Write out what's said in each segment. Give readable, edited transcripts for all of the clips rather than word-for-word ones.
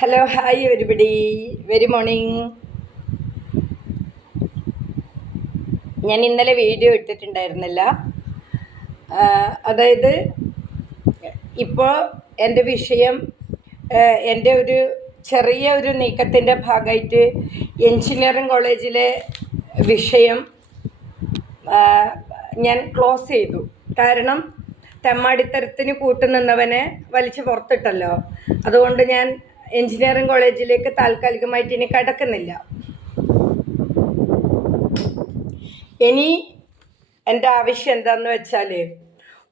Hello hi everybody, very morning. ഞാൻ ഇന്നലെ video ഇട്ടിട്ടുണ്ടായിരുന്നില്ല. അതായത് ഇപ്പോൾ എൻ്റെ വിഷയം, എൻ്റെ ഒരു ചെറിയ ഒരു നീക്കത്തിൻ്റെ ഭാഗമായിട്ട് എൻജിനീയറിംഗ് കോളേജിലെ വിഷയം ഞാൻ ക്ലോസ് ചെയ്തു. കാരണം തെമ്മാടിത്തരത്തിന് കൂട്ടുനിന്നവനെ വലിച്ചു പുറത്തിട്ടല്ലോ. അതുകൊണ്ട് ഞാൻ എൻജിനീയറിംഗ് കോളേജിലേക്ക് താൽക്കാലികമായിട്ട് ഇനി കടക്കുന്നില്ല. ഇനി എൻ്റെ ആവശ്യം എന്താണെന്ന് വെച്ചാൽ,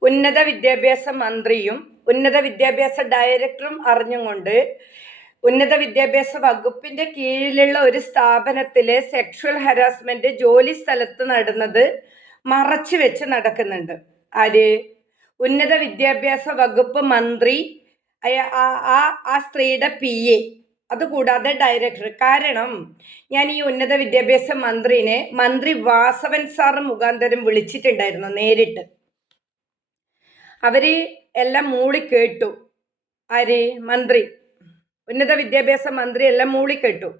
ഉന്നത വിദ്യാഭ്യാസ മന്ത്രിയും ഉന്നത വിദ്യാഭ്യാസ ഡയറക്ടറും അറിഞ്ഞുകൊണ്ട് ഉന്നത വിദ്യാഭ്യാസ വകുപ്പിൻ്റെ കീഴിലുള്ള ഒരു സ്ഥാപനത്തിലെ സെക്ഷൽ ഹരാസ്മെൻറ്റ് ജോലി സ്ഥലത്ത് നടന്നത് മറച്ചു വെച്ച് നടക്കുന്നുണ്ട്. ആര്? ഉന്നത വിദ്യാഭ്യാസ വകുപ്പ് മന്ത്രി, ആ സ്ത്രീയുടെ PA, അതുകൂടാതെ ഡയറക്ടർ. കാരണം ഞാൻ ഈ ഉന്നത വിദ്യാഭ്യാസ മന്ത്രി വാസവൻ സാറ് മുഖാന്തരം വിളിച്ചിട്ടുണ്ടായിരുന്നു നേരിട്ട്. അവര് എല്ലാം മൂളിക്കേട്ടു. ആര്? മന്ത്രി, ഉന്നത വിദ്യാഭ്യാസ മന്ത്രി എല്ലാം മൂളിക്കേട്ടു.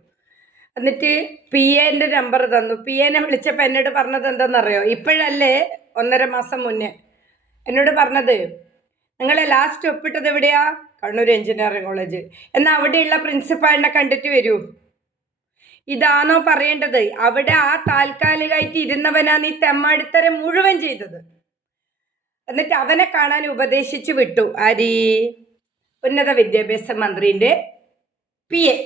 എന്നിട്ട് PAൻ്റെ നമ്പർ തന്നു. PAനെ വിളിച്ചപ്പോൾ എന്നോട് പറഞ്ഞത് എന്താണെന്നറിയോ? ഇപ്പോഴല്ലേ, 1.5 മാസം മുന്നേ എന്നോട് പറഞ്ഞത്, നിങ്ങളെ ലാസ്റ്റ് ഒപ്പിട്ടത് എവിടെയാ? Kannur engineering college. എന്നാൽ അവിടെയുള്ള പ്രിൻസിപ്പാളിനെ കണ്ടിട്ട് വരൂ. ഇതാണോ പറയേണ്ടത്? അവിടെ ആ താൽക്കാലികമായിട്ട് ഇരുന്നവനാണ് ഈ തെമ്മാടിത്തരം മുഴുവൻ ചെയ്തത്. എന്നിട്ട് അവനെ കാണാൻ ഉപദേശിച്ചു വിട്ടു. ആര്? ഉന്നത വിദ്യാഭ്യാസ മന്ത്രിൻ്റെ PA.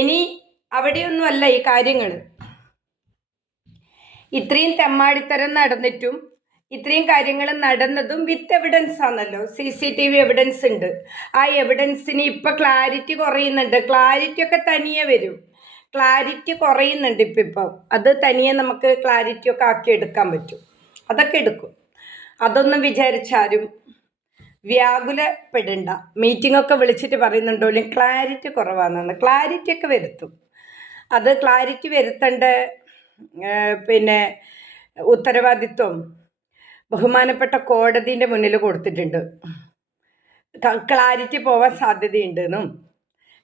ഇനി അവിടെയൊന്നുമല്ല ഈ കാര്യങ്ങൾ. ഇത്രയും തെമ്മാടിത്തരം നടന്നിട്ടും ഇത്രയും കാര്യങ്ങൾ നടന്നതും വിത്ത് എവിഡൻസ് ആണല്ലോ. CCTV എവിഡൻസ് ഉണ്ട്. ആ എവിഡൻസിന് ഇപ്പം ക്ലാരിറ്റി കുറയുന്നുണ്ട്. ക്ലാരിറ്റി ഒക്കെ തനിയെ വരും. ക്ലാരിറ്റി കുറയുന്നുണ്ട് ഇപ്പം. അത് തനിയെ നമുക്ക് ക്ലാരിറ്റി ഒക്കെ ആക്കി എടുക്കാൻ പറ്റും. അതൊക്കെ എടുക്കും. അതൊന്നും വിചാരിച്ചാരും വ്യാകുലപ്പെടണ്ട. മീറ്റിംഗ് ഒക്കെ വിളിച്ചിട്ട് പറയുന്നുണ്ടോ ക്ലാരിറ്റി കുറവാണെന്ന്. ക്ലാരിറ്റി ഒക്കെ വരുത്തും. അത് ക്ലാരിറ്റി വരുത്തേണ്ട ഉത്തരവാദിത്വം ബഹുമാനപ്പെട്ട കോടതിൻ്റെ മുന്നിൽ കൊടുത്തിട്ടുണ്ട്. ക്ലാരിറ്റി പോവാൻ സാധ്യതയുണ്ടെന്നും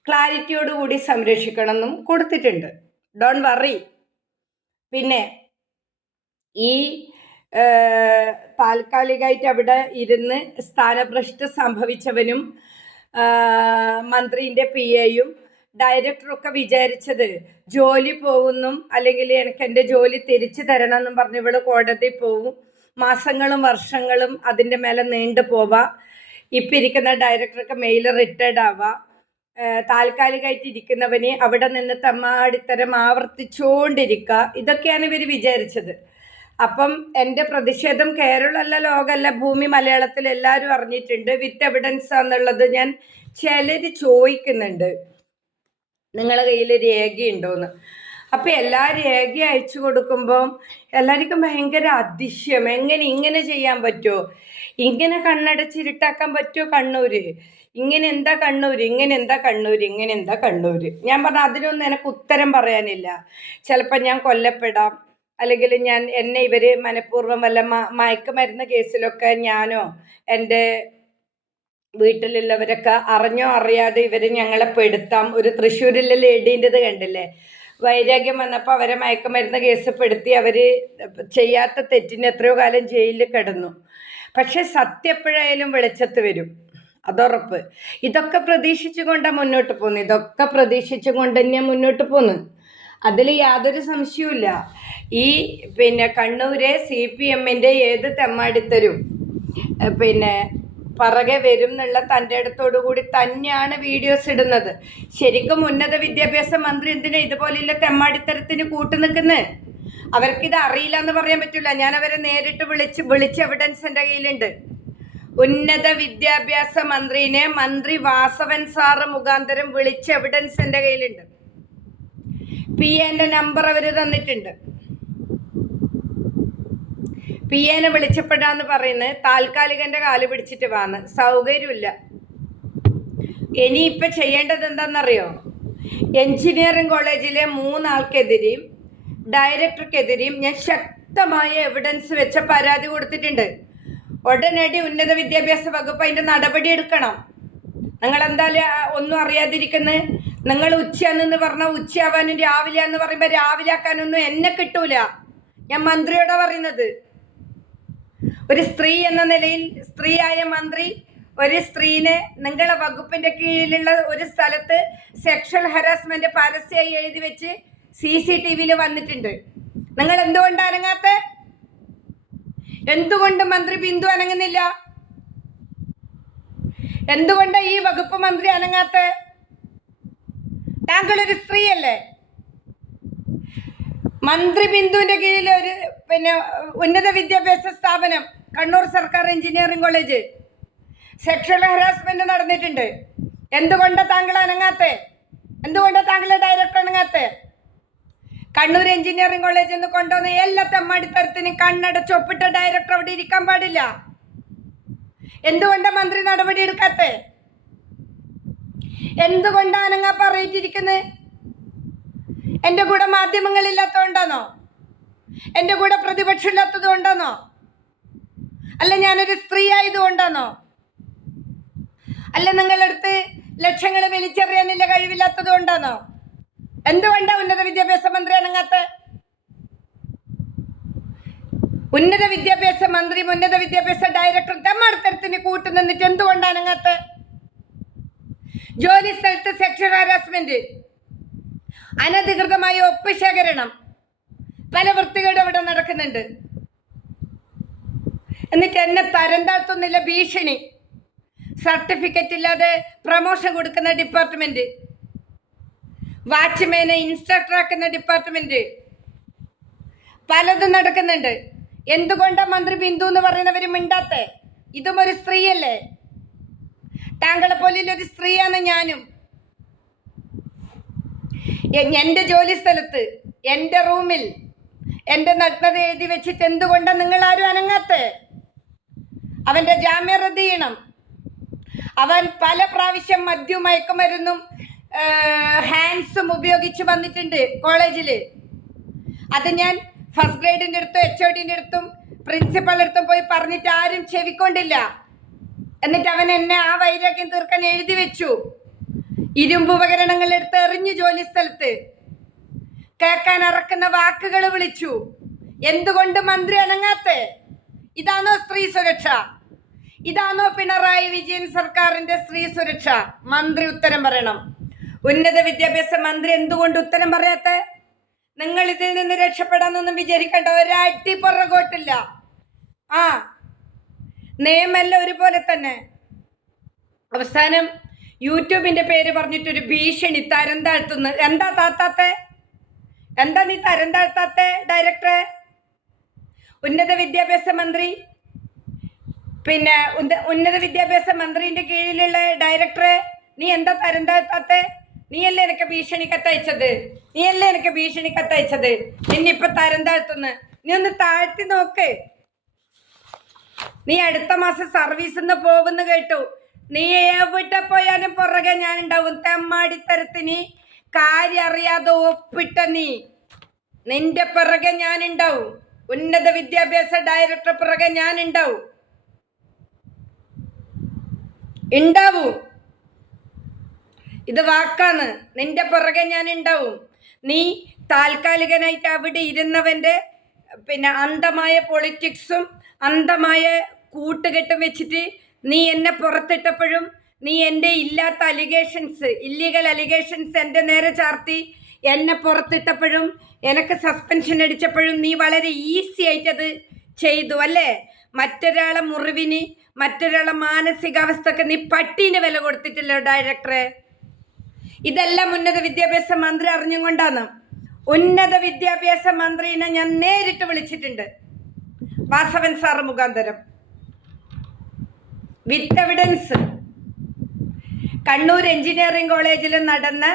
ക്ലാരിറ്റിയോടുകൂടി സംരക്ഷിക്കണമെന്നും കൊടുത്തിട്ടുണ്ട്. Don't worry. പിന്നെ ഈ താൽക്കാലികമായിട്ട് അവിടെ ഇരുന്ന് സ്ഥാനഭ്രഷ്ട സംഭവിച്ചവനും മന്ത്രിൻ്റെ PAയും ഡയറക്ടറൊക്കെ വിചാരിച്ചത് ജോലി പോകുന്നും അല്ലെങ്കിൽ എനിക്ക് എൻ്റെ ജോലി തിരിച്ചു തരണം എന്നും പറഞ്ഞ് ഇവള് കോടതി പോവും. മാസങ്ങളും വർഷങ്ങളും അതിൻ്റെ മേലെ നീണ്ടു പോവാ. ഇപ്പം ഇരിക്കുന്ന ഡയറക്ടർക്ക് റിട്ടയർഡ് ആവാം. താൽക്കാലികമായിട്ട് ഇരിക്കുന്നവന് അവിടെ നിന്ന് തെമ്മാടിത്തരം ആവർത്തിച്ചുകൊണ്ടിരിക്കുക. ഇതൊക്കെയാണ് ഇവർ വിചാരിച്ചത്. അപ്പം എൻ്റെ പ്രതിഷേധം കേരളമല്ല, ലോകമല്ല, ഭൂമി മലയാളത്തിൽ എല്ലാവരും അറിഞ്ഞിട്ടുണ്ട്. വിത്ത് എവിഡൻസ് എന്നുള്ളത് ഞാൻ ചിലർ ചോദിക്കുന്നുണ്ട്, നിങ്ങളെ കയ്യിൽ രേഖയുണ്ടോയെന്ന്. അപ്പം എല്ലാ രേഖ അയച്ചു കൊടുക്കുമ്പോൾ എല്ലാവർക്കും ഭയങ്കര അതിശയം. ഇങ്ങനെ ചെയ്യാൻ പറ്റുമോ? ഇങ്ങനെ കണ്ണടച്ചിരുട്ടാക്കാൻ പറ്റുമോ കണ്ണൂർ? ഇങ്ങനെ എന്താ കണ്ണൂർ? ഞാൻ പറഞ്ഞു, അതിനൊന്നും എനിക്ക് ഉത്തരം പറയാനില്ല. ചിലപ്പോൾ ഞാൻ കൊല്ലപ്പെടാം, അല്ലെങ്കിൽ എന്നെ ഇവർ മനഃപൂർവ്വം വല്ല മയക്കുമരുന്ന് കേസിലൊക്കെ ഞാനോ എൻ്റെ വീട്ടിലുള്ളവരൊക്കെ അറിഞ്ഞോ അറിയാതെ ഇവർ ഞങ്ങളെ പെടുത്താം. ഒരു തൃശ്ശൂരിലെ ലേഡീൻ്റെത് കണ്ടില്ലേ? വൈരാഗ്യം വന്നപ്പോൾ അവരെ മയക്കുമരുന്ന് കേസ് പെടുത്തി. അവർ ചെയ്യാത്ത തെറ്റിന് എത്രയോ കാലം ജയിലിൽ കിടന്നു. പക്ഷെ സത്യം എപ്പോഴായാലും വെളിച്ചത്ത് വരും, അതുറപ്പ്. ഇതൊക്കെ പ്രതീക്ഷിച്ചുകൊണ്ടാണ് മുന്നോട്ട് പോന്ന്. അതിൽ യാതൊരു സംശയവുമില്ല. ഈ കണ്ണൂരെ CPMൻ്റെ ഏത് തെമ്മാടിത്തരും പറകെ വരും എന്നുള്ള തൻ്റെ അടുത്തോടു കൂടി തന്നെയാണ് വീഡിയോസ് ഇടുന്നത്. ശരിക്കും ഉന്നത വിദ്യാഭ്യാസ മന്ത്രി എന്തിനാ ഇതുപോലെയുള്ള തെമ്മാടിത്തരത്തിന് കൂട്ടുനിൽക്കുന്നത്? അവർക്കിത് അറിയില്ല എന്ന് പറയാൻ പറ്റില്ല. ഞാൻ അവരെ നേരിട്ട് വിളിച്ച് എവിഡൻസ് എൻ്റെ കയ്യിലുണ്ട്. ഉന്നത വിദ്യാഭ്യാസ മന്ത്രിനെ മന്ത്രി വാസവൻ സാറ് മുഖാന്തരം വിളിച്ച എവിഡൻസ് എൻ്റെ കയ്യിലുണ്ട്. PAൻ്റെ നമ്പർ അവർ തന്നിട്ടുണ്ട്. PAനെ വിളിച്ചപ്പോഴാന്ന് പറയുന്നത് താൽക്കാലികൻ്റെ കാല് പിടിച്ചിട്ട് വാന്ന്. സൗകര്യമില്ല. ഇനിയിപ്പോൾ ചെയ്യേണ്ടത് എന്താണെന്നറിയോ? എൻജിനീയറിംഗ് കോളേജിലെ 3 ആൾക്കെതിരെയും ഡയറക്ടർക്കെതിരെയും ഞാൻ ശക്തമായ എവിഡൻസ് വെച്ച പരാതി കൊടുത്തിട്ടുണ്ട്. ഉടനടി ഉന്നത വിദ്യാഭ്യാസ വകുപ്പ് അതിൻ്റെ നടപടി എടുക്കണം. നിങ്ങൾ എന്തായാലും ഒന്നും അറിയാതിരിക്കുന്നത്. നിങ്ങൾ ഉച്ചയെന്ന് പറഞ്ഞാൽ ഉച്ചയാവാനും രാവിലെ എന്ന് പറയുമ്പോൾ രാവിലെ ആക്കാനൊന്നും എന്നെ കിട്ടൂല. ഞാൻ മന്ത്രിയോടാ പറയുന്നത്. ഒരു സ്ത്രീ എന്ന നിലയിൽ സ്ത്രീയായ മന്ത്രി ഒരു സ്ത്രീനെ നിങ്ങളെ വകുപ്പിന്റെ കീഴിലുള്ള ഒരു സ്ഥലത്ത് സെക്ഷൽ ഹരാസ്മെന്റ് പരസ്യമായി എഴുതി വെച്ച് CCTV വന്നിട്ടുണ്ട്. നിങ്ങൾ എന്തുകൊണ്ട് അനങ്ങാത്ത? എന്തുകൊണ്ട് മന്ത്രി ബിന്ദു അനങ്ങുന്നില്ല? എന്തുകൊണ്ട് ഈ വകുപ്പ് മന്ത്രി അനങ്ങാത്ത? താങ്കൾ ഒരു സ്ത്രീയല്ലേ? മന്ത്രി ബിന്ദുവിന്റെ കീഴിൽ ഒരു ഉന്നത വിദ്യാഭ്യാസ സ്ഥാപനം കണ്ണൂർ സർക്കാർ എഞ്ചിനീയറിംഗ് കോളേജ് സെക്ഷൽ ഹരാസ്മെന്റ് നടന്നിട്ടുണ്ട്. എന്തുകൊണ്ട് താങ്കൾ അനങ്ങാത്ത? എന്തുകൊണ്ട് താങ്കളുടെ ഡയറക്ടർ അനങ്ങാത്ത? കണ്ണൂർ എഞ്ചിനീയറിംഗ് കോളേജിൽ നിന്ന് കൊണ്ടുവന്ന എല്ലാ തെമ്മാടിത്തരത്തിനും കണ്ണടച്ചൊപ്പിട്ട ഡയറക്ടർ അവിടെ ഇരിക്കാൻ പാടില്ല. എന്തുകൊണ്ട് മന്ത്രി നടപടി എടുക്കാത്ത? എന്തുകൊണ്ട് അനങ്ങാ പറയിട്ടിരിക്കുന്നത്? എൻ്റെ കൂടെ മാധ്യമങ്ങളില്ലാത്തതുകൊണ്ടാണോ? എൻ്റെ കൂടെ പ്രതിപക്ഷം ഇല്ലാത്തത് കൊണ്ടാണോ? അല്ല ഞാനൊരു സ്ത്രീ ആയതുകൊണ്ടാണോ? അല്ല നിങ്ങളടുത്ത് ലക്ഷങ്ങൾ വലിച്ചെറിയാനുള്ള കഴിവില്ലാത്തത് കൊണ്ടാണോ? എന്തുകൊണ്ടാ ഉന്നത വിദ്യാഭ്യാസ മന്ത്രി അനങ്ങാത്ത? ഉന്നത വിദ്യാഭ്യാസ മന്ത്രി ഉന്നത വിദ്യാഭ്യാസ ഡയറക്ടർ തെമ്മാടിത്തരത്തിന് കൂട്ടുനിന്നിട്ട് എന്തുകൊണ്ട് അനങ്ങാത്ത? ജോലി സ്ഥലത്ത് സെക്ഷൽ ഹാരാസ്മെന്റ്, അനധികൃതമായ ഒപ്പ് ശേഖരണം, പല വൃത്തികേടും അവിടെ നടക്കുന്നുണ്ട്. എന്നിട്ട് എന്നെ തരം താഴ്ത്തുന്നില്ല ഭീഷണി. സർട്ടിഫിക്കറ്റ് ഇല്ലാതെ പ്രൊമോഷൻ കൊടുക്കുന്ന ഡിപ്പാർട്ട്മെന്റ്, വാച്ച്മാനെ ഇൻസ്ട്രക്ടർ ആക്കുന്ന ഡിപ്പാർട്ട്മെന്റ്, പലതും നടക്കുന്നുണ്ട്. എന്തുകൊണ്ടാ മന്ത്രി ബിന്ദു എന്ന് പറയുന്നവർ മിണ്ടാത്ത? ഇതും ഒരു സ്ത്രീയല്ലേ? താങ്കളെ പോലെ ഒരു സ്ത്രീയാണ് ഞാനും. എൻ്റെ ജോലി സ്ഥലത്ത് എൻ്റെ റൂമിൽ എൻ്റെ നഗ്നത എഴുതി വെച്ചിട്ട് എന്തുകൊണ്ടാണ് നിങ്ങൾ ആരും അനങ്ങാത്ത? അവൻ്റെ ജാമ്യം റദ്ദ് ചെയ്യണം. അവൻ പല പ്രാവശ്യം മദ്യവും മയക്കുമരുന്നും ഹാൻഡ്സും ഉപയോഗിച്ച് വന്നിട്ടുണ്ട് കോളേജിൽ. അത് ഞാൻ ഫസ്റ്റ് ഗ്രേഡിൻ്റെ അടുത്തും HODൻ്റെ അടുത്തും പ്രിൻസിപ്പളുടെ അടുത്തും പോയി പറഞ്ഞിട്ട് ആരും ചെവിക്കൊണ്ടില്ല. എന്നിട്ട് അവൻ എന്നെ ആ വൈരാഗ്യം തീർക്കാൻ എഴുതി വെച്ചു. ഇരുമ്പ് ഉപകരണങ്ങൾ എടുത്ത് എറിഞ്ഞു ജോലി സ്ഥലത്ത്. കേൾക്കാൻ ഇറക്കുന്ന വാക്കുകൾ വിളിച്ചു. എന്തുകൊണ്ട് മന്ത്രി അനങ്ങാത്ത? ഇതാണോ സ്ത്രീ സുരക്ഷ? ഇതാണോ പിണറായി വിജയൻ സർക്കാരിന്റെ സ്ത്രീ സുരക്ഷ? മന്ത്രി ഉത്തരം പറയണം. ഉന്നത വിദ്യാഭ്യാസ മന്ത്രി എന്തുകൊണ്ട് ഉത്തരം പറയാത്ത? നിങ്ങൾ ഇതിൽ നിന്ന് രക്ഷപ്പെടാന്നൊന്നും വിചാരിക്കേണ്ട. ഒരടി പുറകോട്ടില്ല. നിയമമെല്ലാം ഒരുപോലെ തന്നെ. അവസാനം യൂട്യൂബിന്റെ പേര് പറഞ്ഞിട്ടൊരു ഭീഷണി തരം താഴ്ത്തുന്നു. എന്താ താത്താത്തെ? എന്താ നീ തരം താഴ്ത്താത്തെ ഡയറക്ടറെ? ഉന്നത വിദ്യാഭ്യാസ മന്ത്രി ഉന്നത വിദ്യാഭ്യാസ മന്ത്രിന്റെ കീഴിലുള്ള ഡയറക്ടറെ നീ എന്താ തരം താഴ്ത്താത്തെ? നീയല്ലേ എനിക്ക് ഭീഷണി കത്തയച്ചത്? നിന്നിപ്പൊ തരം താഴ്ത്തുന്നു. നീ ഒന്ന് താഴ്ത്തി നോക്ക്. നീ അടുത്ത മാസം സർവീസിൽ നിന്ന് പോകുന്നു കേട്ടു. നീ എവിടെ പോയാലും പുറകെ ഞാൻ ഉണ്ടാവും. തെമ്മാടിത്തരത്തിന് കാര്യം അറിയാതെ ഒപ്പിട്ട നിന്റെ പുറകെ ഞാൻ ഉണ്ടാവും. ഉന്നത വിദ്യാഭ്യാസ ഡയറക്ടർ പുറകെ ഞാൻ ഉണ്ടാവും. ഇത് വാക്കാണ്. നിന്റെ പുറകെ ഞാൻ ഉണ്ടാവും. നീ താൽക്കാലികനായിട്ട് അവിടെ ഇരുന്നവന്റെ അന്ധമായ പൊളിറ്റിക്സും അന്ധമായ കൂട്ടുകെട്ടും വെച്ചിട്ട് നീ എന്നെ പുറത്തിട്ടപ്പോഴും നീ എൻ്റെ ഇല്ലാത്ത ഇല്ലീഗൽ അലിഗേഷൻസ് എൻ്റെ നേരെ ചാർത്തി എന്നെ പുറത്തിട്ടപ്പോഴും എനിക്ക് സസ്പെൻഷൻ അടിച്ചപ്പോഴും നീ വളരെ ഈസി ആയിട്ടത് ചെയ്തു അല്ലേ? മറ്റൊരാളെ മുറിവിന്, മറ്റൊരാളെ മാനസികാവസ്ഥക്ക് നീ പട്ടീന് വില കൊടുത്തിട്ടില്ലോ ഡയറക്ടറെ. ഇതെല്ലാം ഉന്നത വിദ്യാഭ്യാസ മന്ത്രി അറിഞ്ഞും കൊണ്ടാണ്. ഉന്നത വിദ്യാഭ്യാസ മന്ത്രിനെ ഞാൻ നേരിട്ട് വിളിച്ചിട്ടുണ്ട്, വാസവൻ സാറ് മുഖാന്തരം, വിത്ത് എവിഡൻസ്. കണ്ണൂർ എഞ്ചിനീയറിംഗ് കോളേജിൽ നടന്ന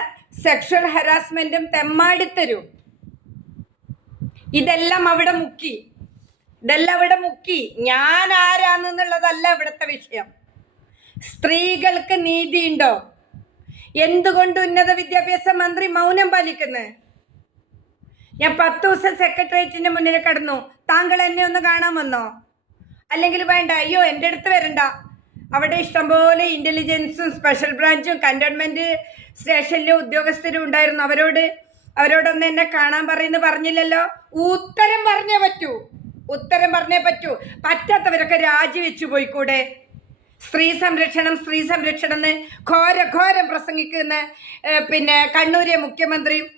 സെക്ഷൽ ഹരാസ്മെന്റും തെമ്മാടിത്തരും ഇതെല്ലാം അവിടെ മുക്കി. ഞാൻ ആരാന്നുള്ളതല്ല ഇവിടുത്തെ വിഷയം. സ്ത്രീകൾക്ക് നീതിയുണ്ടോ? എന്തുകൊണ്ട് ഉന്നത വിദ്യാഭ്യാസ മന്ത്രി മൗനം പാലിക്കുന്നത്? ഞാൻ 10 ദിവസം സെക്രട്ടേറിയറ്റിന്റെ മുന്നിൽ കടന്നു. താങ്കൾ എന്നെ ഒന്ന് കാണാൻ വന്നോ? അല്ലെങ്കിൽ വേണ്ട, അയ്യോ എൻ്റെ അടുത്ത് വരണ്ട, അവിടെ ഇഷ്ടംപോലെ ഇന്റലിജൻസും സ്പെഷ്യൽ ബ്രാഞ്ചും കന്റോൺമെന്റ് സ്റ്റേഷനിലെ ഉദ്യോഗസ്ഥരും ഉണ്ടായിരുന്നു. അവരോടൊന്ന് എന്നെ കാണാൻ പറയുന്നു പറഞ്ഞില്ലല്ലോ. ഉത്തരം പറഞ്ഞേ പറ്റൂ. പറ്റാത്തവരൊക്കെ രാജിവെച്ചു പോയിക്കൂടെ? സ്ത്രീ സംരക്ഷണം എന്ന് ഘോരം പ്രസംഗിക്കുന്ന പിന്നെ കണ്ണൂരെ മുഖ്യമന്ത്രിയും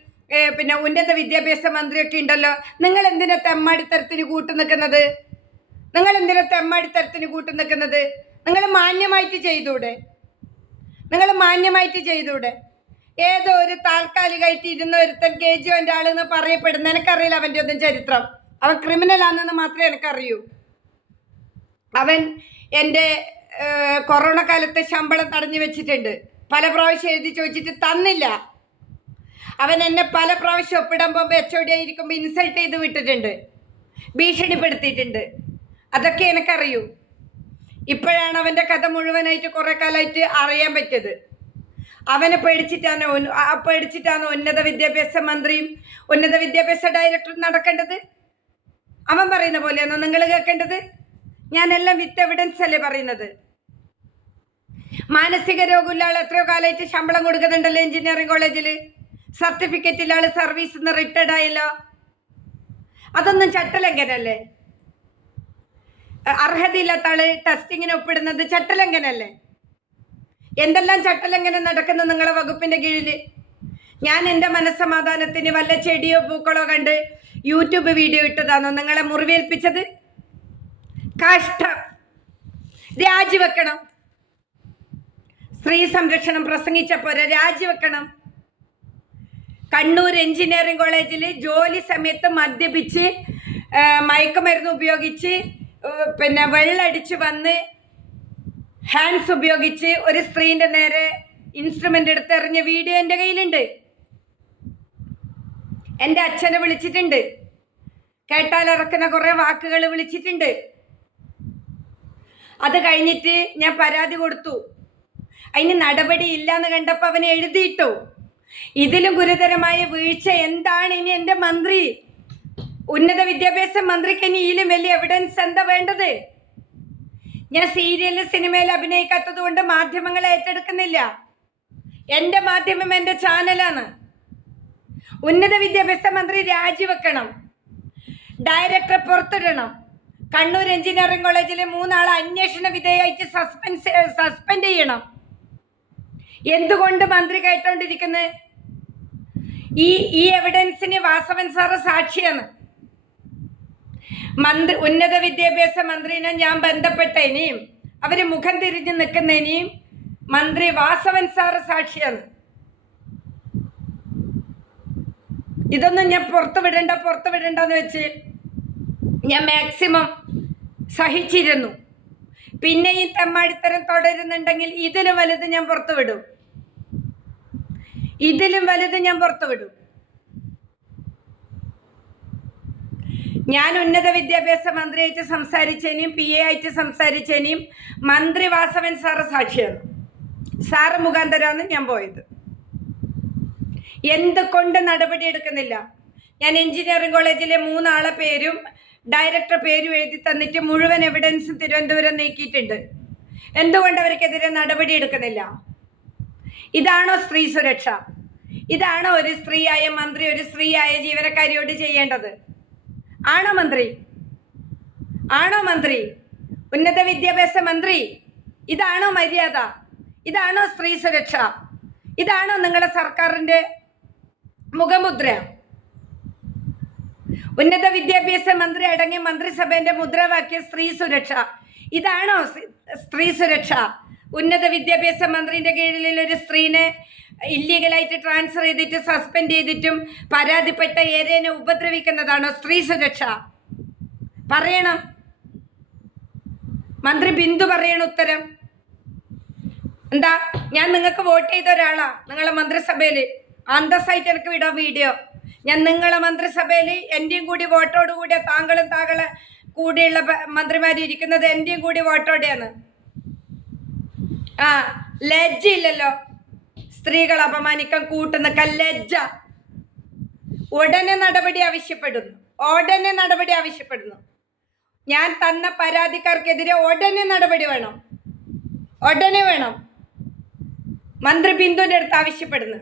പിന്നെ ഉന്നത വിദ്യാഭ്യാസ മന്ത്രിയൊക്കെ ഉണ്ടല്ലോ. നിങ്ങൾ എന്തിനാ തെമ്മാടിത്തരത്തിന് കൂട്ടു നിൽക്കുന്നത്? നിങ്ങൾ മാന്യമായിട്ട് ചെയ്തൂടെ? ഏതോ ഒരു താൽക്കാലികമായിട്ട് ഇരുന്ന ഒരുത്തൻ KG1 ആളെന്ന് പറയപ്പെടുന്ന, എനിക്കറിയില്ല അവൻ്റെ ഒന്നും ചരിത്രം. അവൻ ക്രിമിനലാണെന്ന് മാത്രമേ എനിക്കറിയൂ. അവൻ എൻ്റെ കൊറോണ കാലത്തെ ശമ്പളം തടഞ്ഞു വെച്ചിട്ടുണ്ട്. പല പ്രാവശ്യം എഴുതി ചോദിച്ചിട്ട് തന്നില്ല. അവൻ എന്നെ പല പ്രാവശ്യം ഒപ്പിടാൻ പോകുമ്പോൾ HOD ആയിരിക്കുമ്പോൾ ഇൻസൾട്ട് ചെയ്ത് വിട്ടിട്ടുണ്ട്, ഭീഷണിപ്പെടുത്തിയിട്ടുണ്ട്. അതൊക്കെ എനിക്കറിയൂ. ഇപ്പോഴാണ് അവൻ്റെ കഥ മുഴുവനായിട്ട് കുറേ കാലമായിട്ട് അറിയാൻ പറ്റിയത്. അവനെ പേടിച്ചിട്ടാണ് ഉന്നത വിദ്യാഭ്യാസ മന്ത്രിയും ഉന്നത വിദ്യാഭ്യാസ ഡയറക്ടറും നടക്കേണ്ടത്? അവൻ പറയുന്ന പോലെയാണോ നിങ്ങൾ കേൾക്കേണ്ടത്? ഞാനെല്ലാം വിത്ത് എവിഡൻസ് അല്ലേ പറയുന്നത്. മാനസിക രോഗമുള്ള ആൾ എത്രയോ കാലമായിട്ട് ശമ്പളം കൊടുക്കുന്നുണ്ടല്ലോ എഞ്ചിനീയറിംഗ് കോളേജിൽ. സർട്ടിഫിക്കറ്റിൽ ആൾ സർവീസിൽ നിന്ന് റിട്ടയർഡ് ആയല്ലോ. അതൊന്നും ചട്ടലംഘനല്ലേ? അർഹതയില്ലാത്ത ആള് ടെസ്റ്റിങ്ങിന് ഒപ്പിടുന്നത് ചട്ടലംഘനല്ലേ? എന്തെല്ലാം ചട്ടലംഘനം നടക്കുന്നു നിങ്ങളെ വകുപ്പിന്റെ കീഴിൽ? ഞാൻ എൻ്റെ മനസ്സമാധാനത്തിന് വല്ല ചെടിയോ പൂക്കളോ കണ്ട് യൂട്യൂബ് വീഡിയോ ഇട്ടതാണോ നിങ്ങളെ മുറിവേൽപ്പിച്ചത്? കഷ്ടം. രാജിവെക്കണം. സ്ത്രീ സംരക്ഷണം പ്രസംഗിച്ചപ്പോരെ രാജിവെക്കണം. കണ്ണൂർ എഞ്ചിനീയറിംഗ് കോളേജിൽ ജോലി സമയത്ത് മദ്യപിച്ച് മയക്കുമരുന്ന് ഉപയോഗിച്ച് പിന്നെ വെള്ളടിച്ച് വന്ന് ഹാൻഡ്സ് ഉപയോഗിച്ച് ഒരു സ്ത്രീൻ്റെ നേരെ ഇൻസ്ട്രുമെൻ്റ് എടുത്തെറിഞ്ഞ വീഡിയോ എൻ്റെ കയ്യിലുണ്ട്. എൻ്റെ അച്ഛനെ വിളിച്ചിട്ടുണ്ട്, കേട്ടാലിറക്കുന്ന കുറേ വാക്കുകൾ വിളിച്ചിട്ടുണ്ട്. അത് കഴിഞ്ഞിട്ട് ഞാൻ പരാതി കൊടുത്തു. അതിന് നടപടിയില്ല എന്ന് കണ്ടപ്പോൾ അവനെ എഴുതിയിട്ടു. ഇതിലും ഗുരുതരമായ വീഴ്ച എന്താണ് ഇനി എൻ്റെ മന്ത്രി, ഉന്നത വിദ്യാഭ്യാസ മന്ത്രിക്ക് ഇനി ഇതിലും വലിയ എവിഡൻസ് എന്താ വേണ്ടത്? ഞാൻ സീരിയലിൽ സിനിമയിൽ അഭിനയിക്കാത്തത് കൊണ്ട് മാധ്യമങ്ങൾ ഏറ്റെടുക്കുന്നില്ല. എൻ്റെ മാധ്യമം എൻ്റെ ചാനലാണ്. ഉന്നത വിദ്യാഭ്യാസ മന്ത്രി രാജിവെക്കണം, ഡയറക്ടറെ പുറത്തിടണം. കണ്ണൂർ എഞ്ചിനീയറിംഗ് കോളേജിലെ 3 ആളെ അന്വേഷണ വിധേയമായിട്ട് സസ്പെൻഡ് ചെയ്യണം. എന്തുകൊണ്ട് മന്ത്രി കേട്ടോണ്ടിരിക്കുന്നത്? ഈ എവിഡൻസിന് വാസവൻ സാറ് സാക്ഷിയാണ്. ഉന്നത വിദ്യാഭ്യാസ മന്ത്രിനെ ഞാൻ ബന്ധപ്പെട്ടതിനെയും അവര് മുഖം തിരിഞ്ഞു നിൽക്കുന്നതിനെയും മന്ത്രി വാസവൻ സാറ് സാക്ഷിയാണ്. ഇതൊന്നും ഞാൻ പുറത്തു വിടണ്ടെന്ന് വെച്ച് ഞാൻ മാക്സിമം സഹിച്ചിരുന്നു. പിന്നെ ഈ തെമ്മാടിത്തരം തുടരുന്നുണ്ടെങ്കിൽ ഇതിലും വലുത് ഞാൻ പുറത്തു വിടും. ഞാൻ ഉന്നത വിദ്യാഭ്യാസ മന്ത്രിയായിട്ട് സംസാരിച്ചതിനെയും PA ആയിട്ട് സംസാരിച്ചതിനെയും മന്ത്രി വാസവൻ സാറ് സാക്ഷിയാണ്. സാറ് മുഖാന്തരമാണ് ഞാൻ പോയത്. എന്തുകൊണ്ട് നടപടി എടുക്കുന്നില്ല? ഞാൻ എഞ്ചിനീയറിംഗ് കോളേജിലെ 3 ആളെ പേരും ഡയറക്ടർ പേരും എഴുതി തന്നിട്ട് മുഴുവൻ എവിഡൻസും തിരുവനന്തപുരം നീക്കിയിട്ടുണ്ട്. എന്തുകൊണ്ട് അവർക്കെതിരെ നടപടി എടുക്കുന്നില്ല? ഇതാണോ സ്ത്രീ സുരക്ഷ? ഇതാണോ ഒരു സ്ത്രീയായ മന്ത്രി ഒരു സ്ത്രീയായ ജീവനക്കാരിയോട് ചെയ്യേണ്ടത്? ആണോ മന്ത്രി? ഉന്നത വിദ്യാഭ്യാസ മന്ത്രി, ഇതാണോ മര്യാദ? ഇതാണോ സ്ത്രീ സുരക്ഷ? ഇതാണോ നിങ്ങളുടെ സർക്കാരിൻ്റെ മുഖമുദ്ര? ഉന്നത വിദ്യാഭ്യാസ മന്ത്രി അടങ്ങിയ മന്ത്രിസഭയുടെ മുദ്രാവാക്യം സ്ത്രീ സുരക്ഷ. ഇതാണോ സ്ത്രീ സുരക്ഷ? ഉന്നത വിദ്യാഭ്യാസ മന്ത്രിയുടെ കീഴിൽ ഒരു സ്ത്രീനെ ഇല്ലീഗലായിട്ട് ട്രാൻസ്ഫർ ചെയ്തിട്ട് സസ്പെൻഡ് ചെയ്തിട്ടും പരാതിപ്പെട്ട ഏരിയനെ ഉപദ്രവിക്കുന്നതാണോ സ്ത്രീ സുരക്ഷ? പറയണം. മന്ത്രി ബിന്ദു പറയണം ഉത്തരം. എന്താ? ഞാൻ നിങ്ങൾക്ക് വോട്ട് ചെയ്ത ഒരാളാ നിങ്ങളെ മന്ത്രിസഭയിൽ. അന്തസ്സായിട്ട് എനിക്ക് വിടാം വീഡിയോ. ഞാൻ നിങ്ങളെ മന്ത്രിസഭയിൽ എൻ്റെയും കൂടി വോട്ടോടുകൂടിയ താങ്കളെ കൂടിയുള്ള മന്ത്രിമാരിയിരിക്കുന്നത് എൻ്റെയും കൂടി വോട്ടോടെയാണ്. ലജ്ജയില്ലല്ലോ സ്ത്രീകൾ അപമാനിക്കാൻ കൂട്ടുന്ന ലജ്ജ. ഉടനെ നടപടി ആവശ്യപ്പെടുന്നു. ഞാൻ തന്ന പരാതിക്കാർക്കെതിരെ ഉടനെ നടപടി വേണം. ഉടനെ വേണം. മന്ത്രി ബിന്ദുവിൻ്റെ അടുത്ത് ആവശ്യപ്പെടുന്നു.